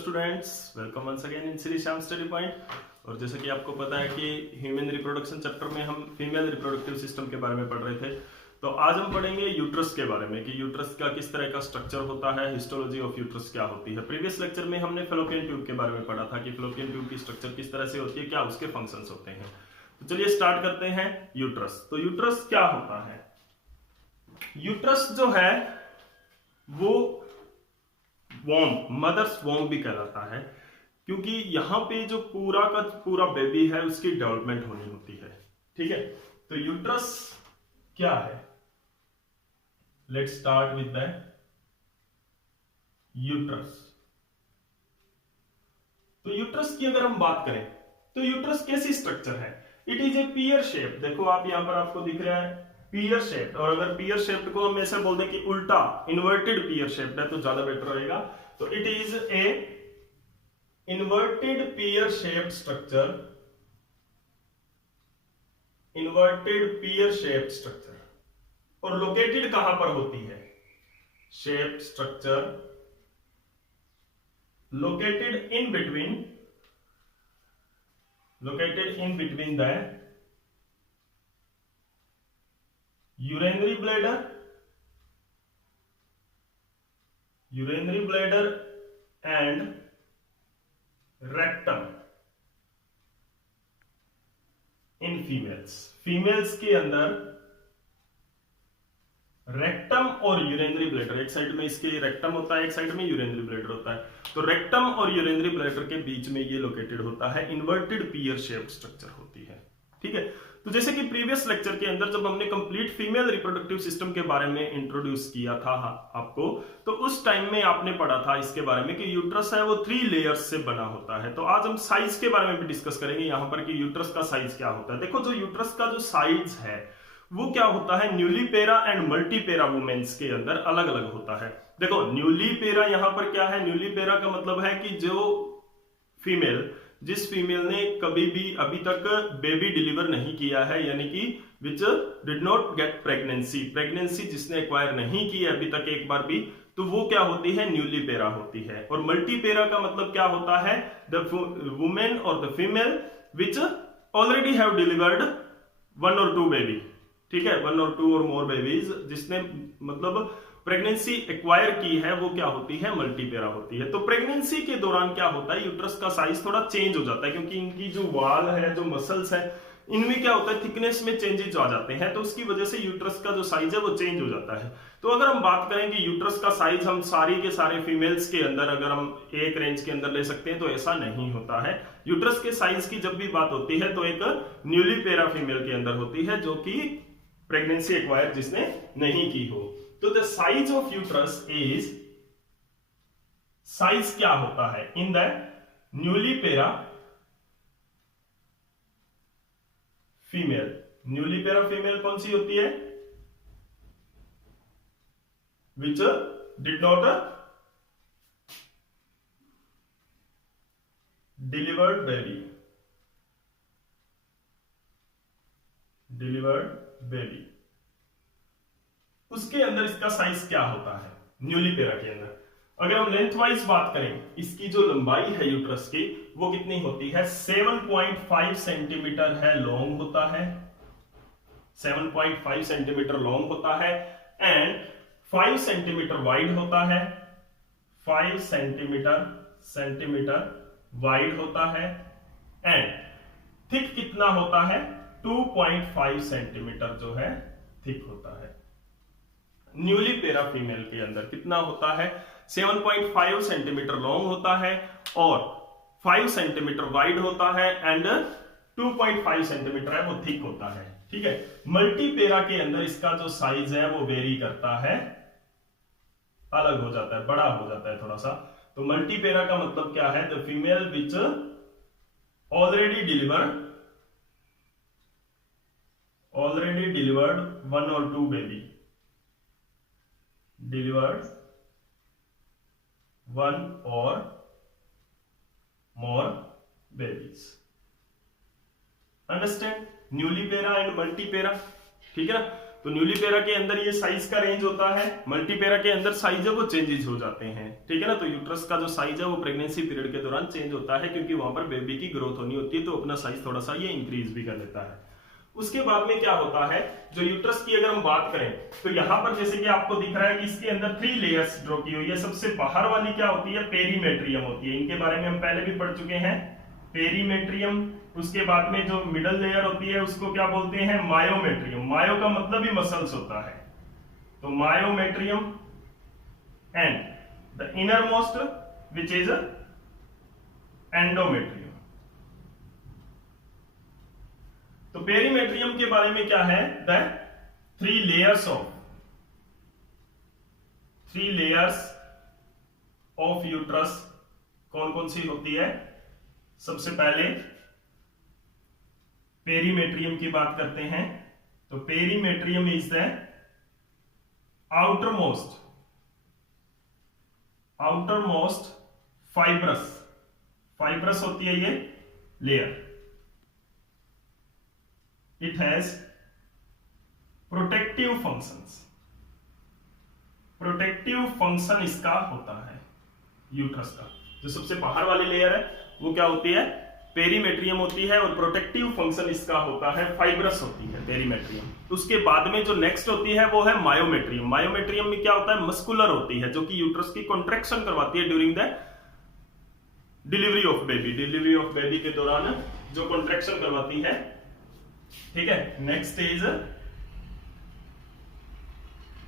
Students, welcome once again in Shri Shyam study point. और जैसा कि आपको पता है कि ह्यूमन रिप्रोडक्शन चैप्टर में हम फीमेल रिप्रोडक्टिव सिस्टम के बारे में पढ़ रहे थे। तो आज हम पढ़ेंगे यूट्रस के बारे में कि यूट्रस का किस तरह का स्ट्रक्चर होता है, हिस्टोलॉजी ऑफ यूट्रस क्या होती है। प्रीवियस लेक्चर में हमने फेलोपियन ट्यूब के बारे में पढ़ा था कि फेलोपियन ट्यूब की स्ट्रक्चर किस तरह से होती है, क्या उसके फंक्शंस होते हैं। तो चलिए स्टार्ट करते हैं यूट्रस। तो यूट्रस क्या होता है? यूट्रस जो है वो वॉम्ब, मदर्स वॉम्ब भी कहलाता है, क्योंकि यहां पे जो पूरा का पूरा बेबी है उसकी डेवलपमेंट होनी होती है। ठीक है, तो यूट्रस क्या है? Let's start with the uterus. तो यूट्रस की अगर हम बात करें तो यूट्रस कैसी स्ट्रक्चर है? It is a peer shape. देखो आप यहां पर आपको दिख रहा है पियर शेप्ड, और अगर पियर शेप्ड को हम ऐसे बोल दें कि उल्टा इन्वर्टेड पियर शेप्ड है तो ज्यादा बेटर रहेगा। तो it is a inverted pear shaped structure, inverted pear shaped structure. और लोकेटेड कहां पर होती है? Shape structure located in between the urinary bladder and rectum in females के अंदर रेक्टम और यूरेनरी ब्लैडर, एक साइड में इसके रेक्टम होता है, एक साइड में यूरेनरी ब्लैडर होता है। तो रेक्टम और यूरेनरी ब्लैडर के बीच में ये लोकेटेड होता है, इन्वर्टेड पियर शेप्ड स्ट्रक्चर होती है। ठीक है, तो जैसे कि प्रीवियस लेक्चर के अंदर जब हमने कंप्लीट फीमेल रिप्रोडक्टिव सिस्टम के बारे में इंट्रोड्यूस किया था आपको, तो उस टाइम में आपने पढ़ा था इसके बारे में कि यूट्रस है वो 3 लेयर्स से बना होता है। तो आज हम साइज के बारे में भी डिस्कस करेंगे यहां पर कि यूट्रस का साइज क्या होता है। देखो, जो यूट्रस का जो साइज है वो क्या होता है, न्यूलीपेरा एंड मल्टीपेरा वुमेन्स के अंदर अलग अलग होता है। देखो, न्यूलीपेरा यहां पर क्या है? न्यूलीपेरा का मतलब है कि जो फीमेल, जिस फीमेल ने कभी भी अभी तक बेबी डिलीवर नहीं किया है, यानी कि which did not gate pregnancy जिसने एक्वायर नहीं की है अभी तक एक बार भी, तो वो क्या होती है? न्यूलीपेरा होती है। और मल्टीपेरा का मतलब क्या होता है? द वुमेन और the female which already have delivered 1 or 2 baby. ठीक है, 1 or 2 और मोर बेबीज, जिसने मतलब प्रेगनेंसी एक्वायर की है, वो क्या होती है? मल्टीपेरा होती है। तो प्रेगनेंसी के दौरान क्या होता है, यूट्रस का साइज थोड़ा चेंज हो जाता है, क्योंकि इनकी जो वाल है, जो मसल्स है, इनमें क्या होता है, थिकनेस में चेंजेस आ जाते हैं, तो उसकी वजह से यूट्रस का जो साइज है वो चेंज हो जाता है। तो अगर हम बात करें कि यूट्रस का साइज हम सारी के सारे फीमेल्स के अंदर अगर हम एक रेंज के अंदर ले सकते हैं, तो ऐसा नहीं होता है। यूट्रस के साइज की जब भी बात होती है तो एक न्यूलीपेरा फीमेल के अंदर होती है, जो कि प्रेगनेंसी एक्वायर जिसने नहीं की हो। तो the size of uterus is, size क्या होता है इन द न्यूलीपेरा फीमेल? न्यूलीपेरा फीमेल कौन सी होती है? Which did not delivered baby, उसके अंदर इसका साइज क्या होता है न्यूलीपेरा के अंदर? अगर हम लेंथ वाइज बात करें, इसकी जो लंबाई है यूट्रस की वो कितनी होती है? 7.5 सेंटीमीटर है, लॉन्ग होता है, 7.5 सेंटीमीटर लॉन्ग होता है, एंड 5 सेंटीमीटर वाइड होता है, 5 सेंटीमीटर वाइड होता है, एंड थिक कितना होता है? 2.5 सेंटीमीटर जो है थिक होता है। न्यूलीपेरा फीमेल के अंदर कितना होता है? 7.5 सेंटीमीटर लॉन्ग होता है और 5 सेंटीमीटर वाइड होता है, एंड 2.5 सेंटीमीटर है वो थिक होता है। ठीक है, मल्टीपेरा के अंदर इसका जो साइज है वो वेरी करता है, अलग हो जाता है, बड़ा हो जाता है थोड़ा सा। तो मल्टीपेरा का मतलब क्या है? The female which already delivered 1 or 2 baby, delivered 1 or more babies. Understand? Nullipara and multipara. ठीक है ना? तो न्यूलीपेरा के अंदर ये साइज का रेंज होता है, मल्टीपेरा के अंदर साइज है वो चेंजेस हो जाते हैं, ठीक है ना। तो यूट्रस का जो साइज है वो प्रेगनेंसी पीरियड के दौरान चेंज होता है, क्योंकि वहां पर बेबी की ग्रोथ होनी होती है, तो अपना साइज थोड़ा सा ये इंक्रीज भी कर लेता है। उसके बाद में क्या होता है, जो यूट्रस की अगर हम बात करें तो यहां पर जैसे कि आपको दिख रहा है कि इसके अंदर 3 लेयर्स ड्रॉ की हुई है। सबसे बाहर वाली क्या होती है, पेरीमेट्रियम होती है। इनके बारे में हम पहले भी पढ़ चुके हैं, पेरीमेट्रियम। उसके बाद में जो मिडल लेयर होती है उसको क्या बोलते हैं, मायोमेट्रियम। मायो का मतलब ही मसल्स होता है, तो myometrium and the inner most which is endometrium. तो पेरीमेट्रियम के बारे में क्या है, द 3 लेयर्स ऑफ यूट्रस कौन कौन सी होती है। सबसे पहले पेरीमेट्रियम की बात करते हैं, तो perimetrium is the outermost fibrous होती है ये layer. It has protective function इसका होता है यूट्रस का। जो सबसे बाहर वाली लेयर है वो क्या होती है, पेरीमेट्रियम होती है, और प्रोटेक्टिव फंक्शन इसका होता है, फाइब्रस होती है पेरीमेट्रियम। उसके बाद में जो नेक्स्ट होती है वो है मायोमेट्रियम। मायोमेट्रियम में क्या होता है, मस्कुलर होती है, जो कि यूट्रस की कॉन्ट्रैक्शन करवाती है during the delivery of baby के दौरान जो कॉन्ट्रैक्शन करवाती है, ठीक है। Next is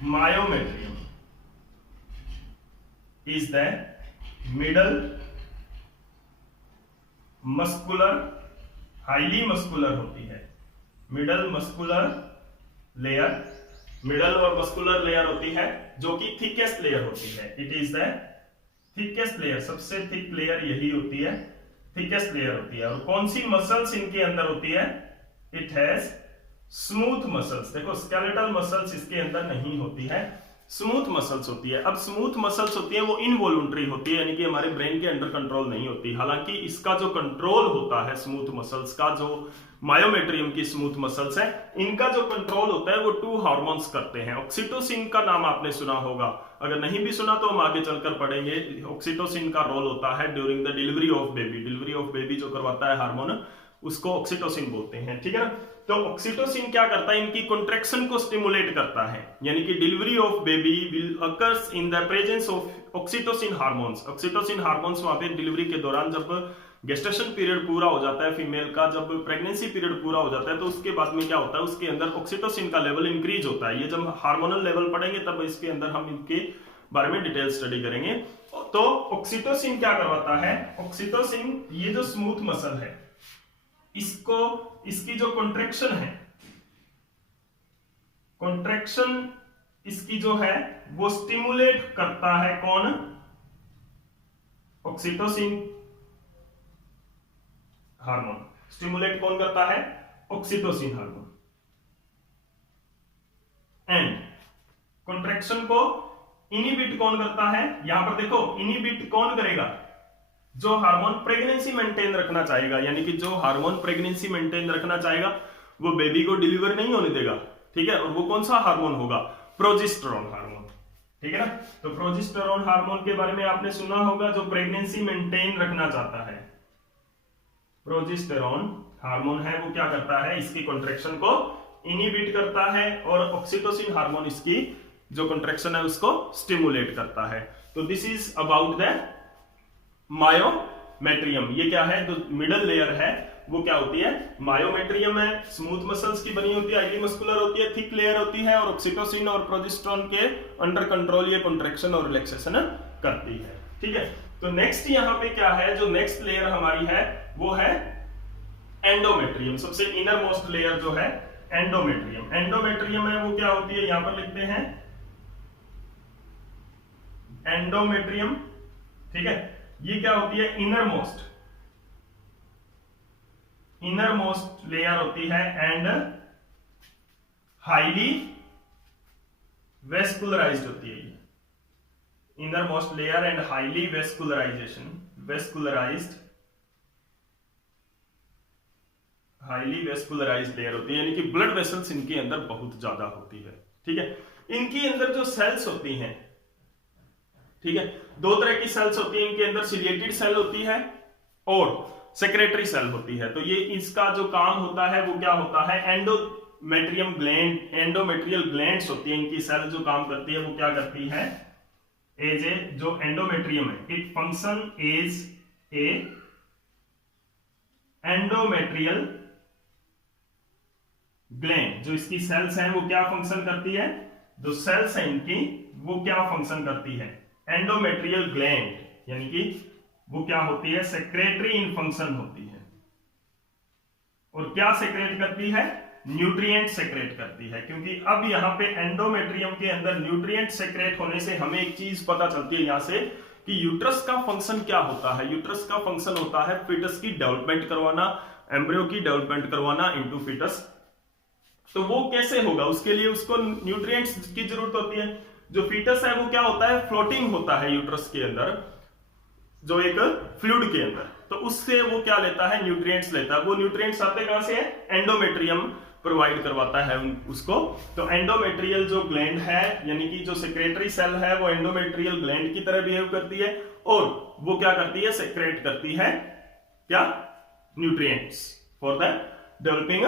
myometrium is the middle muscular, highly muscular होती है, मिडल मस्कुलर लेयर, मिडल और मस्कुलर लेयर होती है, जो कि थिकेस्ट लेयर होती है। It is the thickest layer, सबसे थिक लेयर यही होती है, थिकेस्ट लेयर होती है। और कौन सी मसल्स इनके अंदर होती है, इट हैज स्मूथ मसल्स। देखो स्केलेटल मसल्स इसके अंदर नहीं होती है, स्मूथ मसल्स होती है। अब स्मूथ मसल्स होती है वो इनवॉल्यूंटरी होती है, यानी कि हमारे ब्रेन के अंडर कंट्रोल नहीं होती। हालांकि इसका जो कंट्रोल होता है स्मूथ मसल्स का, जो मायोमेट्रियम की स्मूथ मसल्स है, इनका जो कंट्रोल होता है वो 2 हार्मोन्स करते हैं। ऑक्सीटोसिन का नाम आपने सुना होगा, अगर नहीं भी सुना तो हम आगे चलकर पढ़ेंगे। ऑक्सीटोसिन का रोल होता है during the delivery of baby जो करवाता है हार्मोन, उसको ऑक्सीटोसिन बोलते हैं, ठीक है ना। तो ऑक्सीटोसिन क्या करता है, इनकी कॉन्ट्रैक्शन को स्टिमुलेट करता है, यानी कि delivery of baby will occurs in the presence of oxytocin hormones. Oxytocin hormones वहां पे डिलीवरी के दौरान, जब गेस्टेशन पीरियड पूरा हो जाता है फीमेल का, जब प्रेगनेंसी पीरियड पूरा हो जाता है, तो उसके बाद में क्या होता है, उसके अंदर ऑक्सीटोसिन का लेवल इंक्रीज होता है। ये जब हार्मोनल लेवल पढ़ेंगे तब इसके अंदर हम इनके बारे में डिटेल स्टडी करेंगे। तो ऑक्सीटोसिन क्या करवाता है, ऑक्सीटोसिन ये जो स्मूथ मसल है, इसको, इसकी जो कॉन्ट्रैक्शन है, कॉन्ट्रैक्शन इसकी जो है वो स्टिमुलेट करता है, कौन, ऑक्सीटोसिन हार्मोन। स्टिमुलेट कौन करता है, ऑक्सीटोसिन हार्मोन। एंड कॉन्ट्रैक्शन को इनिबिट कौन करता है, यहां पर देखो इनिबिट कौन करेगा, जो हार्मोन प्रेगनेंसी मेंटेन रखना चाहेगा, यानी कि जो हार्मोन प्रेगनेंसी मेंटेन रखना चाहेगा वो बेबी को डिलीवर नहीं होने देगा, ठीक है। और वो कौन सा हार्मोन होगा, प्रोजेस्टेरोन हार्मोन, ठीक है ना। तो प्रोजेस्टेरोन हार्मोन के बारे में आपने सुना होगा, जो प्रेगनेंसी मेंटेन रखना चाहता है। प्रोजेस्टेरोन हार्मोन है वो क्या करता है, इसकी कॉन्ट्रैक्शन को इनिबिट करता है, और ऑक्सीटोसिन हार्मोन इसकी जो कॉन्ट्रैक्शन है उसको स्टिमुलेट करता है। तो this is about the myometrium. ये क्या है, जो मिडल लेयर है वो क्या होती है, मायोमेट्रियम है, स्मूथ मसल्स की बनी होती है, हाईली मस्कुलर होती है, थिक लेयर होती है, और ऑक्सीटोसिन और प्रोजेस्टेरोन के अंडर कंट्रोल ये कॉन्ट्रैक्शन और रिलैक्सेशन करती है, ठीक है। तो नेक्स्ट यहां पे क्या है, जो नेक्स्ट लेयर हमारी है वो है एंडोमेट्रियम। सबसे इनर मोस्ट लेयर जो है एंडोमेट्रियम। एंडोमेट्रियम है वो क्या होती है, यहां पर लिखते हैं एंडोमेट्रियम, ठीक है। ये क्या होती है, इनर मोस्ट लेयर होती है, एंड हाईली वेस्कुलराइज्ड होती है। ये inner most layer and highly vascularised highly vascularised layer होती है, यानी कि ब्लड वेसल्स इनके अंदर बहुत ज्यादा होती है। ठीक है, इनके अंदर जो सेल्स होती हैं, ठीक है, दो तरह की सेल्स होती है इनके अंदर, सिलिएटेड सेल होती है और सेक्रेटरी सेल होती है। तो ये इसका जो काम होता है वो क्या होता है, एंडोमेट्रियम ग्लैंड, एंडोमेट्रियल ग्लैंड्स होती है इनकी सेल, जो काम करती है वो क्या करती है, एज ए, जो एंडोमेट्रियम है, it function as a endometrial gland. जो इसकी सेल्स हैं वो क्या फंक्शन करती है, जो सेल्स हैं इनकी वो क्या फंक्शन करती है, एंडोमेट्रियल ग्लैंड, यानी कि वो क्या होती है, सेक्रेटरी इन फंक्शन होती है। और क्या सेक्रेट करती है, न्यूट्रिएंट सेक्रेट करती है। क्योंकि अब यहां पे एंडोमेट्रियम के अंदर न्यूट्रिएंट सेक्रेट होने से हमें एक चीज पता चलती है यहां से कि यूट्रस का फंक्शन क्या होता है। यूट्रस का फंक्शन होता है फीटस की डेवलपमेंट करवाना, एम्ब्रियो की डेवलपमेंट करवाना इनटू फीटस। तो वो कैसे होगा, उसके लिए उसको न्यूट्रिएंट्स की जरूरत होती है। जो फीटस है वो क्या होता है, फ्लोटिंग होता है यूट्रस के अंदर, जो एक फ्लूइड के अंदर, तो उससे वो क्या लेता है, न्यूट्रिएंट्स लेता है। वो न्यूट्रिएंट्स आते कहां से है, एंडोमेट्रियम प्रोवाइड करवाता है उसको। तो एंडोमेट्रियल जो ग्लैंड है, यानी कि जो सेक्रेटरी सेल है, वो एंडोमेट्रियल ग्लैंड की तरह बिहेव करती है और वो क्या करती है, सेक्रेट करती है क्या, nutrients for the developing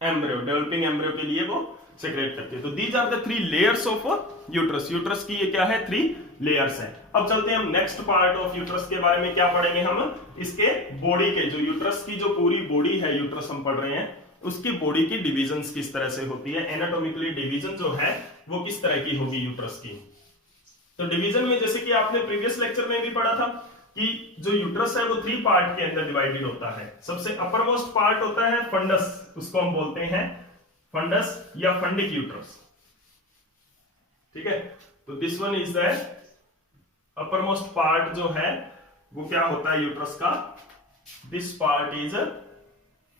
embryo. Developing embryo के लिए वो सेक्रेट करती है। तो these are the 3 layers of uterus. Uterus की ये क्या है, 3 लेयर्स है। अब चलते हैं हम नेक्स्ट पार्ट ऑफ यूट्रस के बारे में क्या पढ़ेंगे हम, इसके बॉडी के, जो यूट्रस की जो पूरी बॉडी है, यूट्रस हम पढ़ रहे हैं, उसकी बॉडी की डिविजन्स किस तरह से होती है, एनाटॉमिकली डिवीजन जो है वो किस तरह की होगी यूट्रस की। तो डिवीजन में जैसे कि आपने प्रीवियस लेक्चर में भी पढ़ा था कि जो यूट्रस है वो 3 पार्ट के अंदर डिवाइडेड होता है। सबसे अपर मोस्ट पार्ट होता है फंडस, उसको हम बोलते हैं फंडस या फंडिक यूट्रस। ठीक है, तो this one is the upper most part जो है वो क्या होता है यूट्रस का, this part is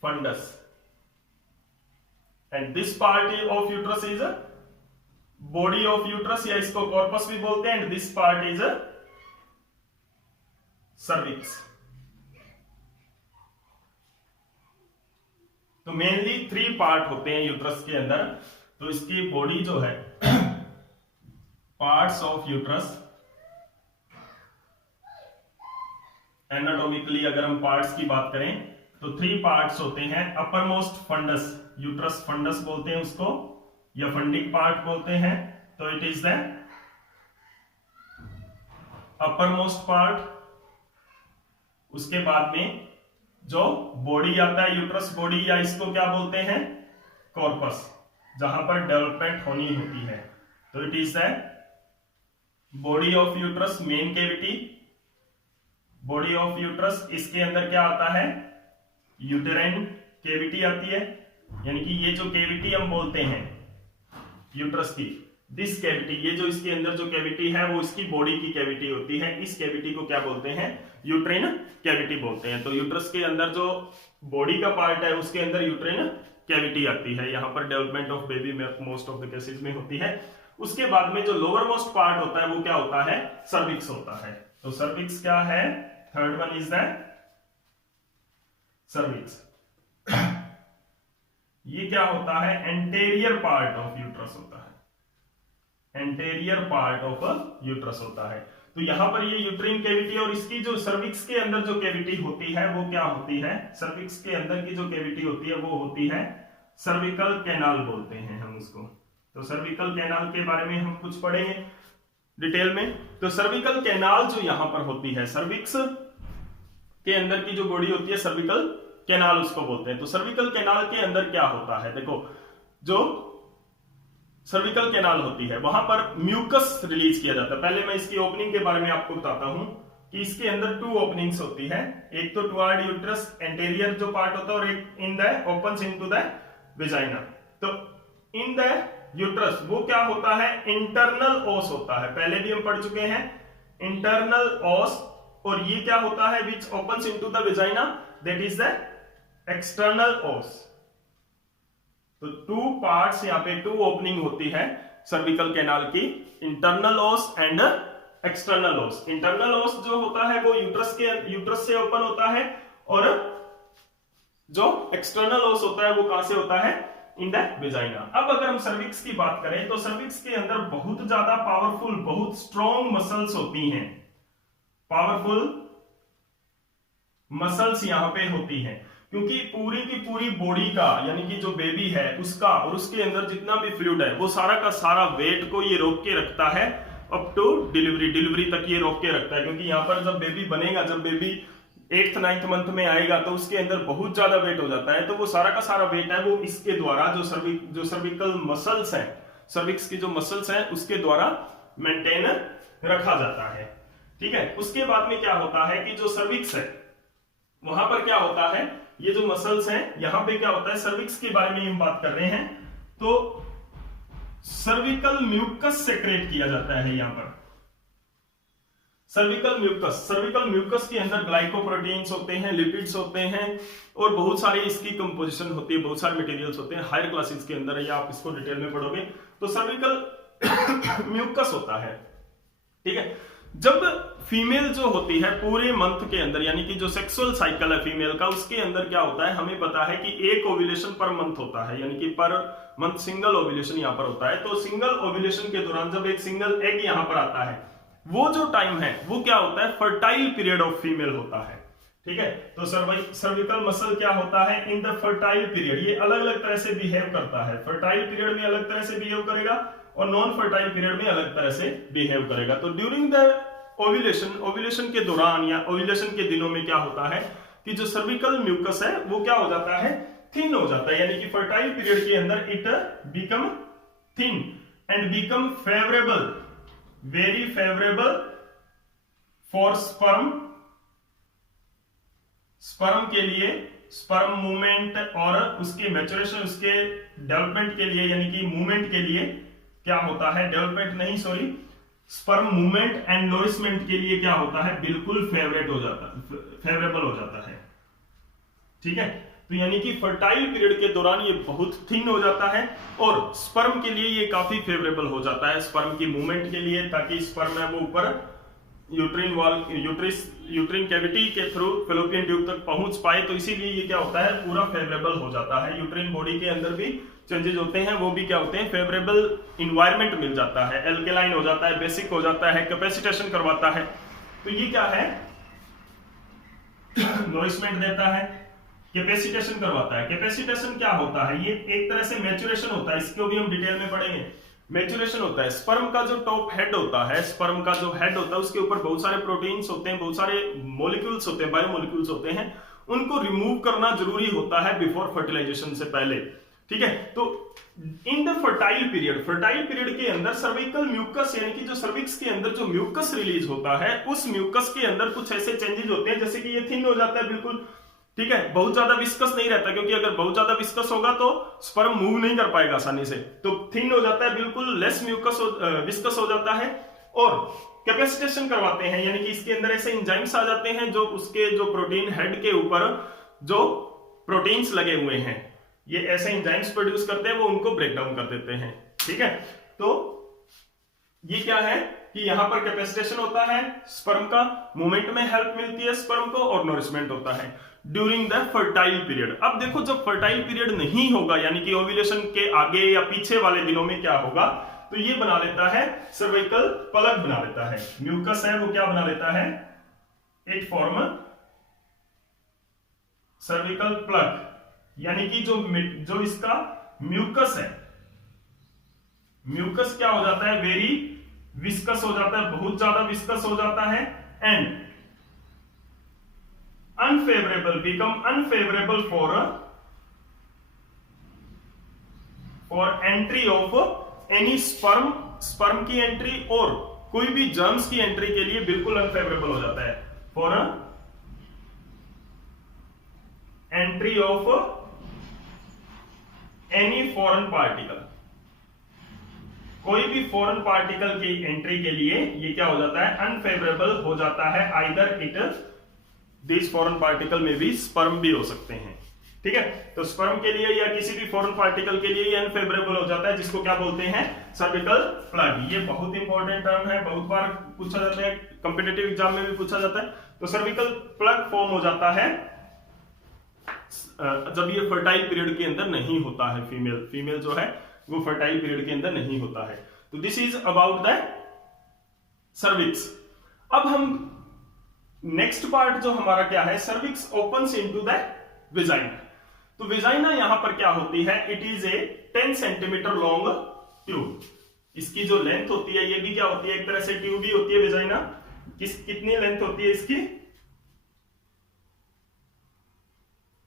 fundus and this part of uterus is body of uterus, या इसको कॉर्पस भी बोलते हैं, and this part is cervix. तो मेनली 3 पार्ट होते हैं यूट्रस के अंदर। तो इसकी बॉडी जो है, पार्ट्स ऑफ यूट्रस, एनाटॉमिकली अगर हम पार्ट्स की बात करें तो 3 पार्ट्स होते हैं। Upper most fundus, uterus fundus बोलते हैं उसको, या फंडिक पार्ट बोलते हैं। तो it is the upper most part. उसके बाद में जो बॉडी आता है, यूट्रस बॉडी, या इसको क्या बोलते हैं, कॉर्पस, जहां पर डेवलपमेंट होनी होती है। तो it is the body of uterus, main cavity, body of uterus. इसके अंदर क्या आता है, यूटेराइन कैविटी आती है, यानी कि ये जो कैविटी हम बोलते हैं यूट्रस की, दिस कैविटी, ये जो इसके अंदर जो कैविटी है वो इसकी बॉडी की कैविटी होती है। इस कैविटी को क्या बोलते हैं, यूट्राइन कैविटी बोलते हैं। तो यूट्रस के अंदर जो बॉडी का पार्ट है उसके अंदर यूट्राइन कैविटी आती है। यहां पर development of baby most of the cases में होती है। उसके बाद में जो लोअर मोस्ट पार्ट होता है वो क्या होता है, सर्विक्स होता है। तो सर्विक्स क्या है, third one is the cervix. ये क्या होता है, एंटेरियर पार्ट ऑफ यूट्रस होता है, एंटेरियर पार्ट ऑफ यूट्रस होता है। तो यहां पर ये यूट्राइन कैविटी, और इसकी जो सर्विक्स के अंदर जो कैविटी होती है वो क्या होती है, सर्विक्स के अंदर की जो कैविटी होती है वो होती है सर्विकल कैनाल बोलते हैं हम उसको। तो सर्विकल कैनाल के बारे में हम कुछ पढ़ेंगे डिटेल में। तो सर्विकल कैनाल जो यहां पर होती है, सर्विक्स के अंदर की जो बॉडी होती है सर्विकल कैनाल उसको बोलते हैं। तो सर्विकल कैनाल के अंदर क्या होता है, देखो जो सर्विकल कैनाल होती है वहां पर म्यूकस रिलीज किया जाता है। पहले मैं इसकी ओपनिंग के बारे में आपको बताता हूं कि इसके अंदर 2 ओपनिंग्स होती है, एक तो टुवर्ड यूट्रस एंटेरियर जो पार्ट होता है, और एक in the opens into the vagina. तो इन द यूट्रस वो क्या होता है, इंटरनल ओस होता है, पहले भी हम पढ़ चुके हैं इंटरनल ओस। और ये क्या होता है, विच opens into the vagina, that is the external ओस। तो 2 पार्ट्स, यहां पे 2 ओपनिंग होती है सर्विकल कैनाल की, इंटरनल ओस एंड एक्सटर्नल ओस। इंटरनल ओस जो होता है वो यूट्रस से ओपन होता है, और जो एक्सटर्नल ओस होता है वो कहां से होता है, इन द वेजाइना। अब अगर हम सर्विक्स की बात करें तो सर्विक्स के अंदर बहुत ज्यादा पावरफुल, बहुत स्ट्रॉन्ग मसल्स होती हैं, पावरफुल मसल्स यहां पे होती हैं, क्योंकि पूरी की पूरी बॉडी का यानी कि जो बेबी है उसका और उसके अंदर जितना भी फ्लूइड है वो सारा का सारा वेट को ये रोक के रखता है अप टू डिलीवरी तक ये रोक के रखता है। क्योंकि यहाँ पर जब बेबी बनेगा, जब बेबी 8th 9th मंथ में आएगा तो उसके अंदर बहुत ज्यादा वेट हो जाता है, तो वो सारा का सारा वेट है वो इसके द्वारा जो सर्विकल मसल्स हैं, सर्विक्स की जो मसल्स हैं उसके द्वारा मेंटेन रखा जाता है। ठीक है, उसके बाद में क्या होता है कि जो सर्विक्स है वहां पर क्या होता है, ये जो मसल्स हैं यहां पे क्या होता है, सर्विक्स के बारे में हम बात कर रहे हैं, तो सर्विकल म्यूकस सेक्रेट किया जाता है। यहां पर सर्विकल म्यूकस के अंदर ग्लाइकोप्रोटीन्स होते हैं, लिपिड्स होते हैं और बहुत सारी इसकी कंपोजिशन होती है, बहुत सारे मटेरियल्स होते हैं। हायर क्लासेस के अंदर या आप इसको डिटेल में पढ़ोगे तो सर्विकल म्यूकस होता है। ठीक है, जब फीमेल जो होती है पूरे मंथ के अंदर, यानी कि जो सेक्सुअल साइकिल है फीमेल का, उसके अंदर क्या होता है, हमें पता है कि एक ओव्यूलेशन पर मंथ होता है, यानी कि पर मंथ सिंगल ओव्यूलेशन यहां पर होता है। तो सिंगल ओव्यूलेशन के दौरान जब एक सिंगल एग यहां पर आता है, वो जो टाइम है वो क्या होता है, फर्टाइल पीरियड ऑफ फीमेल होता है। ठीक है, तो सर्विकल मसल क्या होता है, इन द फर्टाइल पीरियड, ये अलग अलग तरह से बिहेव करता है। फर्टाइल पीरियड में अलग तरह से बिहेव करेगा और नॉन फर्टाइल पीरियड में अलग तरह से बिहेव करेगा। तो ड्यूरिंग द ओव्यूलेशन के दौरान या ओव्यूलेशन के दिनों में क्या होता है कि जो सर्विकल म्यूकस है वो क्या हो जाता है, थिन हो जाता है, यानी कि फर्टाइल पीरियड के अंदर it become thin and become favourable, very favourable for sperm के लिए, स्पर्म मूवमेंट और उसके मैच्योरेशन, उसके डेवलपमेंट के लिए, यानी कि मूवमेंट के लिए क्या होता है, डेवलपमेंट नहीं sorry, sperm movement and nourishment के लिए क्या होता है, बिल्कुल फेवरेबल हो जाता है। ठीक है, तो यानी कि फर्टाइल पीरियड के दौरान ये बहुत थिन हो जाता है और स्पर्म के लिए ये काफी फेवरेबल हो जाता है, स्पर्म की मूवमेंट के लिए, ताकि स्पर्म है वो ऊपर यूट्रिन कैविटी के थ्रू फैलोपियन ट्यूब तक पहुंच पाए। तो इसीलिए ये क्या होता है, पूरा फेवरेबल हो जाता है। यूट्रिन बॉडी के अंदर भी चेंजेस होते हैं, वो भी क्या होते हैं, फेवरेबल इन्वायरमेंट मिल जाता है, एल्केलाइन हो जाता है, बेसिक हो जाता है, कैपेसिटेशन करवाता है। तो ये क्या है, नोरिशमेंट देता है, कैपेसिटेशन करवाता है। कैपेसिटेशन क्या होता है, ये एक तरह से मैच्योरेशन होता है, इसको भी हम डिटेल में पढ़ेंगे। मैच्योरेशन होता है, स्पर्म का जो टॉप हेड होता है, स्पर्म का जो हेड होता है उसके ऊपर बहुत सारे प्रोटीन्स होते हैं, बहुत सारे मॉलिक्यूल्स होते हैं, बायोमॉलिक्यूल्स होते हैं, उनको रिमूव करना जरूरी होता है बिफोर फर्टिलाइजेशन से पहले। ठीक है, तो इन द फर्टाइल पीरियड के अंदर सर्विकल म्यूकस, यानी कि जो सर्विक्स के अंदर जो म्यूकस रिलीज होता है, उस म्यूकस के अंदर कुछ ऐसे चेंजेस होते हैं, जैसे कि ये थिन हो जाता है बिल्कुल। ठीक है, बहुत ज्यादा विस्कस नहीं रहता, क्योंकि अगर बहुत ज्यादा विस्कस होगा तो स्पर्म मूव नहीं कर पाएगा आसानी से, तो थिन हो जाता है, बिल्कुल लेस विस्कस हो जाता है। और कैपेसिटेशन करवाते हैं, यानी कि इसके अंदर ऐसे एंजाइम्स आ जाते हैं जो उसके जो प्रोटीन हेड के ऊपर जो प्रोटीन्स लगे हुए हैं, ये ऐसे एंजाइम्स प्रोड्यूस करते हैं, वो उनको ब्रेक डाउन कर देते हैं। ठीक है, तो ये क्या है कि यहां पर कैपेसिटेशन होता है, स्पर्म का मूवमेंट में हेल्प मिलती है स्पर्म को, और नोरिशमेंट होता है ड्यूरिंग द फर्टाइल पीरियड। अब देखो, जब फर्टाइल पीरियड नहीं होगा, यानी कि ओव्यूलेशन के आगे या पीछे वाले दिनों में क्या होगा, तो ये बना लेता है सर्विकल प्लग बना लेता है, म्यूकस है वो क्या बना लेता है, इट फॉर्म सर्विकल प्लग, यानी कि जो इसका म्यूकस है, म्यूकस क्या हो जाता है, वेरी विस्कस हो जाता है, बहुत ज्यादा विस्कस हो जाता है, and unfavorable become unfavorable for entry of any sperm की एंट्री और कोई भी जर्म्स की एंट्री के लिए बिल्कुल अनफेवरेबल हो जाता है, for entry of any foreign particle, कोई भी फॉरेन पार्टिकल की एंट्री के लिए ये क्या हो जाता है, अनफेवरेबल हो जाता है। Either it this foreign particle में भी स्पर्म भी हो सकते हैं। ठीक है, तो स्पर्म के लिए या किसी भी फॉरेन पार्टिकल के लिए ये अनफेवरेबल हो जाता है, जिसको क्या बोलते हैं, सर्विकल प्लग। ये बहुत इंपॉर्टेंट टर्म है, बहुत बार पूछा जाता है, कॉम्पिटिटिव एग्जाम में भी पूछा जाता है। तो सर्विकल प्लग फॉर्म हो जाता है जब ये फर्टाइल पीरियड के अंदर नहीं होता है, फीमेल जो है वो फर्टाइल पीरियड के अंदर नहीं होता है। तो this is about the cervix. अब हम नेक्स्ट पार्ट जो हमारा क्या है, cervix opens into the vagina. तो विजाइना यहां पर क्या होती है, it is a 10 centimetre long tube. इसकी जो लेंथ होती है ये भी क्या होती है, एक तरह से ट्यूब ही होती है विजाइना। कितनी लेंथ होती है इसकी,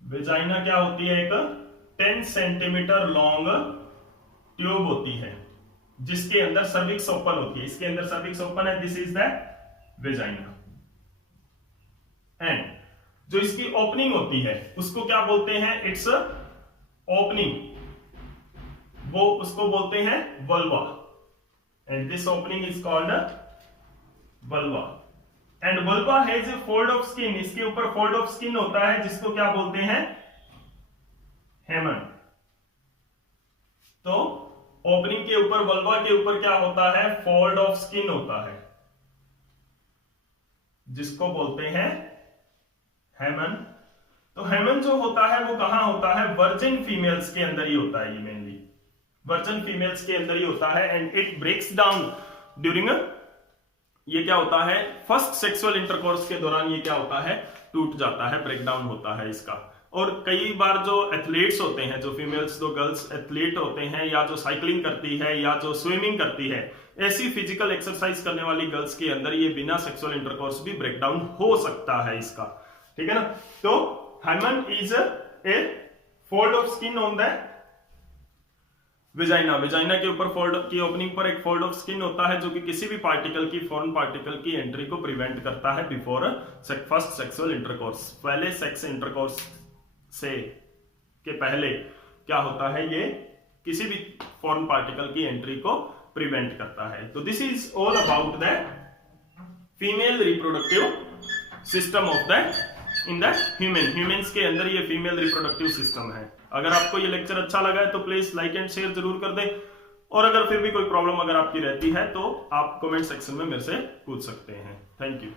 विजाइना क्या होती है, एक 10 सेंटीमीटर लॉन्ग ट्यूब होती है जिसके अंदर सर्विक्स ओपन होती है। इसके अंदर सर्विक्स ओपन है, this is the vagina. And जो इसकी ओपनिंग होती है उसको क्या बोलते हैं, इट्स ओपनिंग, वो उसको बोलते हैं vulva. And this opening is called vulva. And vulva has a fold of skin, इसके ऊपर फोल्ड ऑफ स्किन होता है जिसको क्या बोलते हैं, हेमन। तो ओपनिंग के ऊपर, वल्वा के ऊपर क्या होता है, फोल्ड ऑफ स्किन होता है जिसको बोलते हैं हेमन। तो हेमन जो होता है वो कहां होता है, वर्जिन फीमेल्स के अंदर ही होता है, ये मेनली वर्जिन फीमेल्स के अंदर ही होता है। And it breaks down during, ये क्या होता है, फर्स्ट सेक्सुअल इंटरकोर्स के दौरान ये क्या होता है, टूट जाता है, ब्रेक डाउन होता है इसका। और कई बार जो एथलीट्स होते हैं, जो फीमेल्स, जो गर्ल्स एथलीट होते हैं, या जो साइकिलिंग करती है या जो स्विमिंग करती है, ऐसी फिजिकल एक्सरसाइज करने वाली गर्ल्स के अंदर ये बिना सेक्सुअल इंटरकोर्स भी ब्रेक डाउन हो सकता है इसका, ठीक है ना। तो hymen is a fold of skin on the vagina. Vagina के ऊपर फोल्ड की ओपनिंग पर एक फोल्ड ऑफ स्किन होता है जो कि किसी भी पार्टिकल की, फॉरेन पार्टिकल की एंट्री को प्रिवेंट करता है बिफोर फर्स्ट सेक्सुअल इंटरकोर्स। पहले सेक्स इंटरकोर्स से के पहले क्या होता है, ये किसी भी फॉरेन पार्टिकल की एंट्री को प्रिवेंट करता है। तो this is all about the female reproductive system of the in the humans के अंदर ये फीमेल रिप्रोडक्टिव सिस्टम है। अगर आपको ये लेक्चर अच्छा लगा है तो प्लीज लाइक एंड शेयर जरूर कर दें, और अगर फिर भी कोई प्रॉब्लम अगर आपकी रहती है तो आप कमेंट सेक्शन में मेरे से पूछ सकते हैं। Thank you.